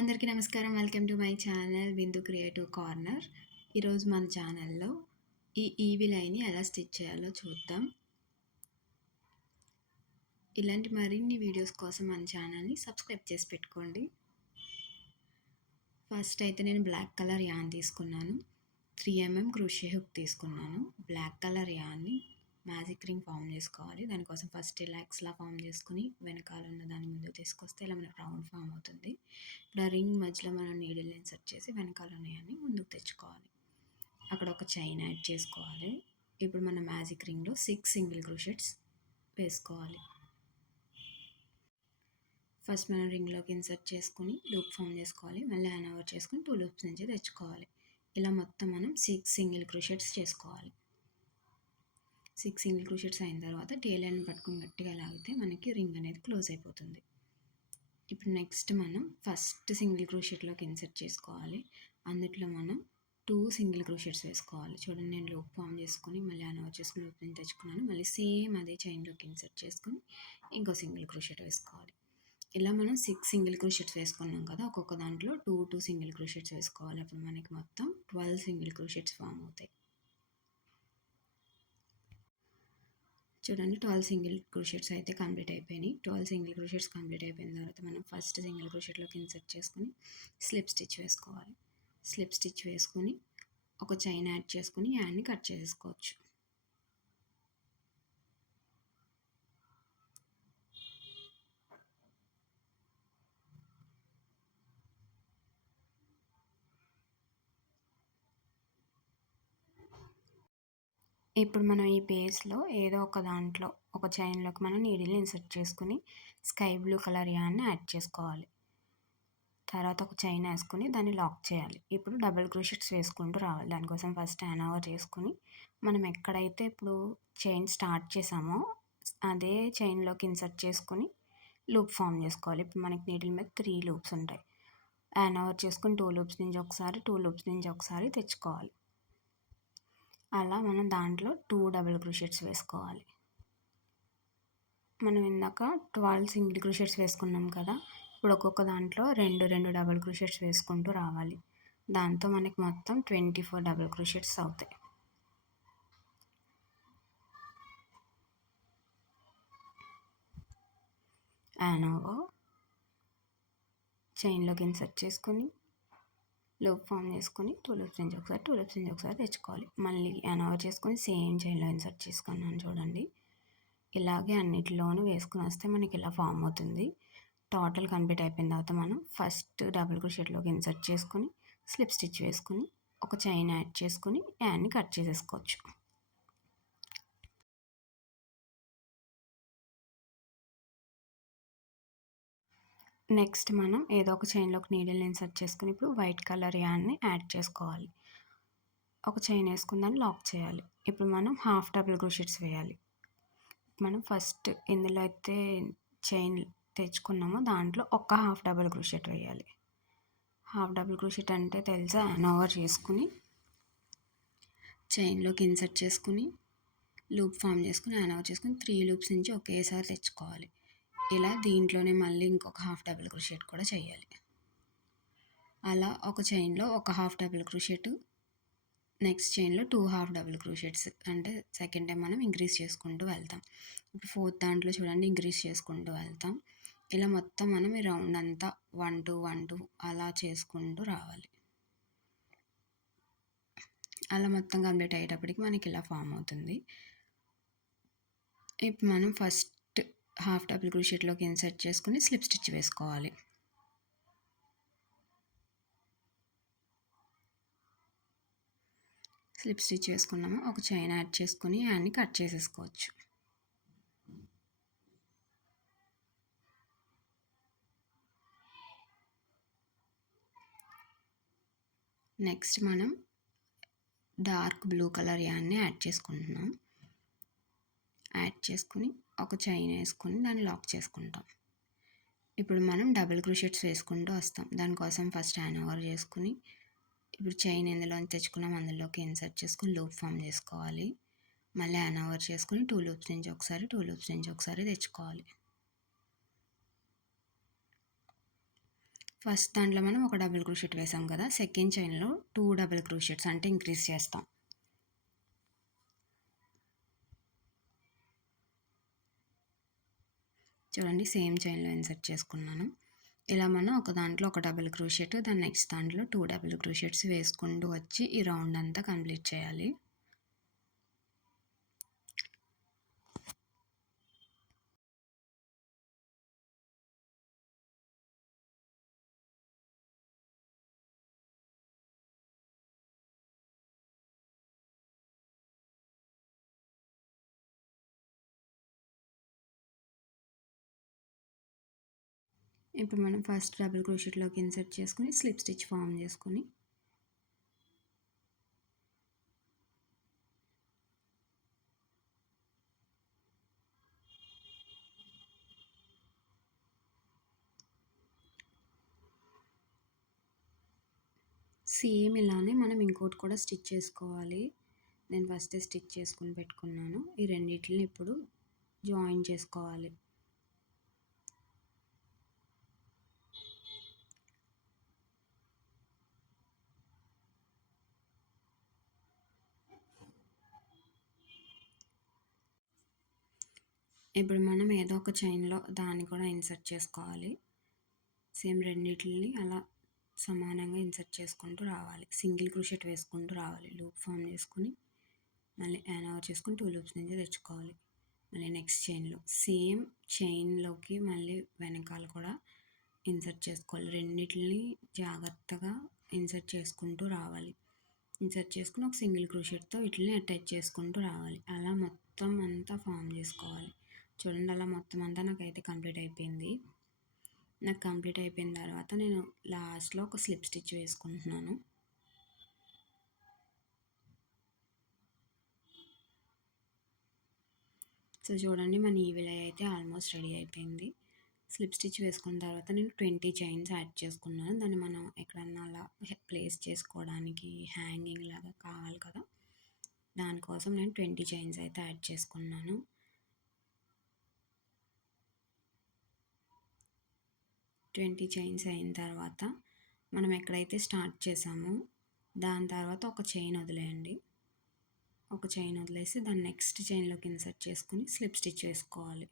అందరికీ నమస్కారం. Welcome to my channel Bindu creative corner. ఈరోజు మన ఛానల్‌లో ఈవీ లైన్ని ఎలా స్టిచ్ చేయాలో చూద్దాం. ఇలాంటి మరిన్ని వీడియోస్ కోసం మన ఛానల్‌ని సబ్స్క్రైబ్ చేసి పెట్టుకోండి. ఫస్ట్ అయితే నేను బ్లాక్ కలర్ యాన్ తీసుకున్నాను. 3 mm క్రోషే హుక్ తీసుకున్నాను. బ్లాక్ కలర్ యాన్ని మ్యాజిక్ రింగ్ ఫామ్ చేసుకోవాలి. దానికోసం ఫస్ట్ ఇలా ఎక్స్‌లా ఫామ్ చేసుకొని వెనకాల ఉన్న దాన్ని ముందుకు తీసుకొస్తే ఇలా మనకు రౌండ్ ఫామ్ అవుతుంది. ఇప్పుడు ఆ రింగ్ మధ్యలో మనం నీడిల్ని ఇన్సర్ట్ చేసి వెనకాల ఉన్నాయన్నీ ముందుకు తెచ్చుకోవాలి. అక్కడ ఒక చైన్ యాడ్ చేసుకోవాలి. ఇప్పుడు మన మ్యాజిక్ రింగ్లో 6 సింగిల్ క్రోషెట్స్ వేసుకోవాలి. ఫస్ట్ మనం రింగ్లోకి ఇన్సర్ట్ చేసుకుని లూప్ ఫామ్ చేసుకోవాలి. మళ్ళీ హ్యాండ్ ఓవర్ చేసుకుని 2 లూప్స్ నుంచి తెచ్చుకోవాలి. ఇలా మొత్తం మనం 6 సింగిల్ క్రోషెట్స్ చేసుకోవాలి. 6 సింగిల్ క్రోషెట్స్ అయిన తర్వాత టేల్ ఎండ్ పట్టుకుని గట్టిగా లాగితే మనకి రింగ్ అనేది క్లోజ్ అయిపోతుంది. ఇప్పుడు నెక్స్ట్ మనం ఫస్ట్ సింగిల్ క్రోషెట్లోకి ఇన్సర్ట్ చేసుకోవాలి. అందుట్లో మనం 2 సింగిల్ క్రోషెట్స్ వేసుకోవాలి. చూడండి, నేను లూప్ ఫామ్ చేసుకుని మళ్ళీ హ్యాండ్ ఓవర్ చేసుకుని లూప్ నుంచి తెచ్చుకున్నాను. మళ్ళీ సేమ్ అదే చైన్లోకి ఇన్సర్ట్ చేసుకుని ఇంకో సింగిల్ క్రోషెట్ వేసుకోవాలి. ఇలా మనం 6 సింగిల్ క్రోషెట్స్ వేసుకున్నాం కదా, ఒక్కొక్క దాంట్లో 2 సింగిల్ క్రోషెట్స్ వేసుకోవాలి. అప్పుడు మనకి మొత్తం 12 సింగిల్ క్రోషెట్స్ ఫామ్ అవుతాయి. చూడండి, 12 సింగిల్ క్రోషెట్స్ అయితే కంప్లీట్ అయిపోయినాయి. 12 సింగిల్ క్రోషెట్స్ కంప్లీట్ అయిపోయిన తర్వాత మనం ఫస్ట్ సింగిల్ క్రోషెట్లోకి ఇన్సర్ట్ చేసుకుని స్లిప్ స్టిచ్ వేసుకోవాలి. స్లిప్ స్టిచ్ వేసుకుని ఒక చైన్ యాడ్ చేసుకుని యాడ్ని కట్ చేసుకోవచ్చు. ఇప్పుడు మనం ఈ పేస్లో ఏదో ఒక దాంట్లో ఒక చైన్లోకి మనం నీడిల్ని ఇన్సర్ట్ చేసుకుని స్కై బ్లూ కలర్ యాన్ని యాడ్ చేసుకోవాలి. తర్వాత ఒక చైన్ వేసుకుని దాన్ని లాక్ చేయాలి. ఇప్పుడు డబుల్ క్రోషెట్స్ వేసుకుంటూ రావాలి. దానికోసం ఫస్ట్ హ్యాండ్ ఓవర్ చేసుకుని మనం ఎక్కడైతే ఇప్పుడు చైన్ స్టార్ట్ చేసామో అదే చైన్లోకి ఇన్సర్ట్ చేసుకుని లూప్ ఫామ్ చేసుకోవాలి. ఇప్పుడు మనకి నీడిల్ మీద 3 లూప్స్ ఉంటాయి. హ్యాండ్ ఓవర్ చేసుకుని 2 లూప్స్ నుంచి ఒకసారి 2 లూప్స్ నుంచి ఒకసారి తెచ్చుకోవాలి. అలా మనం దాంట్లో 2 డబుల్ క్రోషెట్స్ వేసుకోవాలి. మనం ఇందాక 12 సింగిల్ క్రోషెట్స్ వేసుకున్నాం కదా, ఇప్పుడు ఒక్కొక్క దాంట్లో 2 డబుల్ క్రోషెట్స్ వేసుకుంటూ రావాలి. దాంతో మనకి మొత్తం 24 డబుల్ క్రోషెట్స్ అవుతాయి. హ్యాండ్ ఓవర్ చైన్లోకి ఇన్సర్ట్ చేసుకొని లూప్ ఫామ్ చేసుకొని 2 లూప్స్ నుంచి ఒకసారి 2 లూప్స్ నుంచి ఒకసారి తెచ్చుకోవాలి. మళ్ళీ హ్యాండ్ ఓవర్ చేసుకొని సేమ్ చైన్లో ఇన్సర్ట్ చేసుకున్నాను. చూడండి, ఇలాగే అన్నిటిలోనూ వేసుకుని వస్తే మనకి ఇలా ఫామ్ అవుతుంది. టోటల్ కంప్లీట్ అయిపోయిన తర్వాత మనం ఫస్ట్ డబుల్ క్రోషెట్లోకి ఇన్సర్ట్ చేసుకుని స్లిప్ స్టిచ్ వేసుకుని ఒక చైన్ యాడ్ చేసుకుని యాడ్ని కట్ చేసేసుకోవచ్చు. నెక్స్ట్ మనం ఏదో ఒక చైన్లోకి నీడిల్ని ఇన్సర్ట్ చేసుకుని ఇప్పుడు వైట్ కలర్ యాడ్ని యాడ్ చేసుకోవాలి. ఒక చైన్ వేసుకుని దాన్ని లాక్ చేయాలి. ఇప్పుడు మనం హాఫ్ డబుల్ క్రోషెట్స్ వేయాలి. మనం ఫస్ట్ ఎందులో అయితే చైన్ తెచ్చుకున్నామో దాంట్లో ఒక హాఫ్ డబుల్ క్రోషెట్ వేయాలి. హాఫ్ డబుల్ క్రోషెట్ అంటే తెలుసా? హ్యాండ్ ఓవర్ చేసుకుని చైన్లోకి ఇన్సర్ట్ చేసుకుని లూప్ ఫామ్ చేసుకుని హ్యాండ్ ఓవర్ చేసుకుని 3 లూప్స్ నుంచి ఒకేసారి తెచ్చుకోవాలి. ఇలా దీంట్లోనే మళ్ళీ ఇంకొక హాఫ్ డబుల్ క్రోషెట్ కూడా చేయాలి. అలా ఒక చైన్లో ఒక హాఫ్ డబుల్ క్రోషెట్, నెక్స్ట్ చైన్లో 2 హాఫ్ డబుల్ క్రోషెట్స్, అంటే సెకండ్ టైం మనం ఇంక్రీజ్ చేసుకుంటూ వెళ్తాం. ఇప్పుడు ఫోర్త్ దాంట్లో చూడండి, ఇంక్రీజ్ చేసుకుంటూ వెళ్తాం. ఇలా మొత్తం మనం ఈ రౌండ్ అంతా 1 2 1 2 అలా చేసుకుంటూ రావాలి. అలా మొత్తం కంప్లీట్ అయ్యేటప్పటికి మనకి ఇలా ఫామ్ అవుతుంది. ఇప్పుడు మనం ఫస్ట్ హాఫ్ డబుల్ క్రోషెట్లోకి ఇన్సర్ట్ చేసుకుని స్లిప్ స్టిచ్ వేసుకోవాలి. స్లిప్ స్టిచ్ వేసుకున్నాము. ఒక చైన్ యాడ్ చేసుకుని హ్యాండ్ని కట్ చేసేసుకోవచ్చు. నెక్స్ట్ మనం డార్క్ బ్లూ కలర్ యాన్ని యాడ్ చేసుకుంటున్నాం. యాడ్ చేసుకుని ఒక చైన్ వేసుకుని దాన్ని లాక్ చేసుకుంటాం. ఇప్పుడు మనం డబుల్ క్రోషెట్స్ వేసుకుంటూ వస్తాం. దానికోసం ఫస్ట్ హ్యాండ్ ఓవర్ చేసుకుని ఇప్పుడు చైన్ ఎందులో తెచ్చుకున్నాం అందులోకి ఇన్సర్ట్ చేసుకుని లూప్ ఫామ్ చేసుకోవాలి. మళ్ళీ హ్యాండ్ ఓవర్ చేసుకుని 2 లూప్స్ నుంచి ఒకసారి 2 లూప్స్ నుంచి ఒకసారి తెచ్చుకోవాలి. ఫస్ట్ దాంట్లో మనం ఒక డబుల్ క్రోషెట్ వేసాం కదా, సెకండ్ చైన్లో 2 డబుల్ క్రోషెట్స్ అంటే ఇంక్రీజ్ చేస్తాం. చూడండి, సేమ్ చైన్లో ఇన్సర్ట్ చేసుకున్నాను. ఇలా మనం ఒక దాంట్లో ఒక డబుల్ క్రోషెట్, దాని నెక్స్ట్ దాంట్లో 2 డబుల్ క్రోషెట్స్ వేసుకుంటూ వచ్చి ఈ రౌండ్ అంతా కంప్లీట్ చేయాలి. ఇప్పుడు మనం ఫస్ట్ డబుల్ క్రోషెట్లోకి ఇన్సర్ట్ చేసుకుని స్లిప్ స్టిచ్ ఫామ్ చేసుకుని సేమ్ ఇలానే మనం ఇంకోటి కూడా స్టిచ్ చేసుకోవాలి. నేను ఫస్ట్ స్టిచ్ చేసుకుని పెట్టుకున్నాను. ఈ రెండిటిని ఇప్పుడు జాయిన్ చేసుకోవాలి. ఇప్పుడు మనం ఏదో ఒక చైన్లో దాన్ని కూడా ఇన్సర్ట్ చేసుకోవాలి. సేమ్ రెండిటిని అలా సమానంగా ఇన్సర్ట్ చేసుకుంటూ రావాలి. సింగిల్ క్రోషెట్ వేసుకుంటూ రావాలి. లూప్ ఫామ్ చేసుకుని మళ్ళీ యాన్ ఓవర్ చేసుకుని 2 లూప్స్ నుంచి తెచ్చుకోవాలి. మళ్ళీ నెక్స్ట్ చైన్లో సేమ్ చైన్లోకి మళ్ళీ వెనకాల కూడా ఇన్సర్ట్ చేసుకోవాలి. రెండిటిని జాగ్రత్తగా ఇన్సర్ట్ చేసుకుంటూ రావాలి. ఇన్సర్ట్ చేసుకుని ఒక సింగిల్ క్రోషెట్తో వీటిని అటాచ్ చేసుకుంటూ రావాలి. అలా మొత్తం అంతా ఫామ్ చేసుకోవాలి. చూడండి, అలా మొత్తం అంతా నాకైతే కంప్లీట్ అయిపోయింది. నాకు కంప్లీట్ అయిపోయిన తర్వాత నేను లాస్ట్లో ఒక స్లిప్ స్టిచ్ వేసుకుంటున్నాను. సో చూడండి, మన ఈవిల్ అయితే ఆల్మోస్ట్ రెడీ అయిపోయింది. స్లిప్ స్టిచ్ వేసుకున్న తర్వాత నేను 20 చైన్స్ యాడ్ చేసుకున్నాను. దాన్ని మనం ఎక్కడన్నా అలా ప్లేస్ చేసుకోవడానికి హ్యాంగింగ్ లాగా కావాలి కదా, దానికోసం నేను 20 చైన్స్ అయితే యాడ్ చేసుకున్నాను. 20 చైన్స్ అయిన తర్వాత మనం ఎక్కడైతే స్టార్ట్ చేసామో దాని తర్వాత ఒక చైన్ వదిలేయండి. ఒక చైన్ వదిలేసి దాన్ని నెక్స్ట్ చైన్లోకి ఇన్సర్ట్ చేసుకుని స్లిప్ స్టిచ్ వేసుకోవాలి.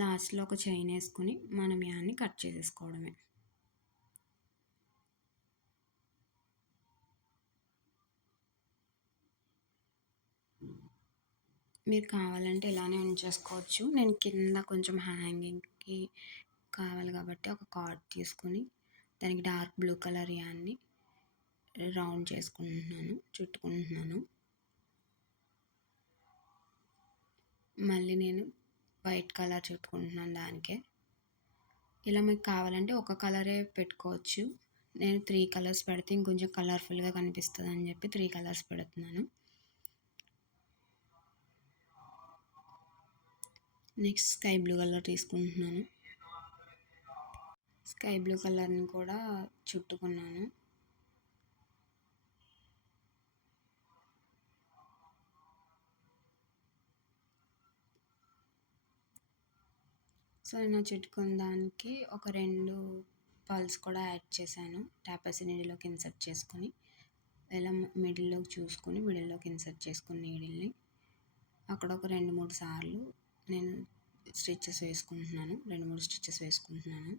లాస్ట్లో ఒక చైన్ వేసుకుని మనం యాన్ని కట్ చేసేసుకోవడమే. మీరు కావాలంటే ఇలానే ఉంచేసుకోవచ్చు. నేను కింద కొంచెం హ్యాంగింగ్కి కావాలి కాబట్టి ఒక కార్డ్ తీసుకుని దానికి డార్క్ బ్లూ కలర్ యాన్ని రౌండ్ చేసుకుంటున్నాను, చుట్టుకుంటున్నాను. మళ్ళీ నేను వైట్ కలర్ చుట్టుకుంటున్నాను దానికే. ఇలా మీకు కావాలంటే ఒక కలరే పెట్టుకోవచ్చు. నేను 3 కలర్స్ పెడితే ఇంకొంచెం కలర్ఫుల్గా కనిపిస్తుంది అని చెప్పి 3 కలర్స్ పెడుతున్నాను. నెక్స్ట్ స్కై బ్లూ కలర్ తీసుకుంటున్నాను. స్కై బ్లూ కలర్ని కూడా చుట్టుకున్నాను. సో నేను చుట్టుకున్న దానికి ఒక 2 పల్స్ కూడా యాడ్ చేశాను. టాపర్సీ నీడిల్లోకి ఇన్సర్ట్ చేసుకొని ఇలా మిడిల్లోకి చూసుకొని మిడిల్లోకి ఇన్సర్ట్ చేసుకుని నీడిల్ని అక్కడ ఒక 2-3 సార్లు నేను స్టిచెస్ వేసుకుంటున్నాను. 2-3 స్టిచెస్ వేసుకుంటున్నాను.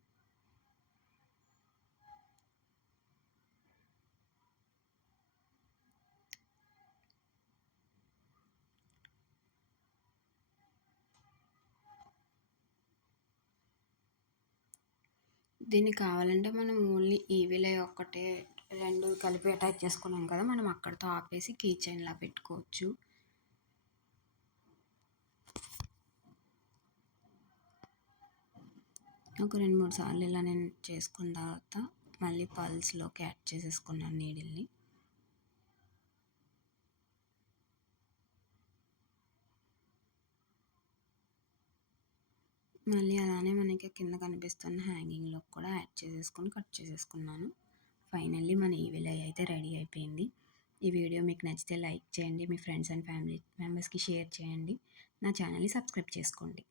దీన్ని కావాలంటే మనం ఓన్లీ ఈవిలే ఒక్కటే 2 కలిపి అటాచ్ చేసుకున్నాం కదా, మనం అక్కడితో ఆపేసి కీ చైన్లా పెట్టుకోవచ్చు. ఒక 2-3 సార్లు ఇలా నేను చేసుకున్న తర్వాత మళ్ళీ పల్స్లోకి యాడ్ చేసేసుకున్నాను నీడిల్ని. మళ్ళీ అలానే మనకి కింద కనిపిస్తున్న హ్యాంగింగ్‌లో కూడా యాడ్ చేసేసుకొని కట్ చేసేసుకున్నాను. ఫైనల్లీ మన ఈవిల్ ఐ అయితే రెడీ అయిపోయింది. ఈ వీడియో మీకు నచ్చితే లైక్ చేయండి. మీ ఫ్రెండ్స్ అండ్ ఫ్యామిలీ మెంబర్స్‌కి షేర్ చేయండి. నా ఛానల్‌ని సబ్స్క్రైబ్ చేసుకోండి.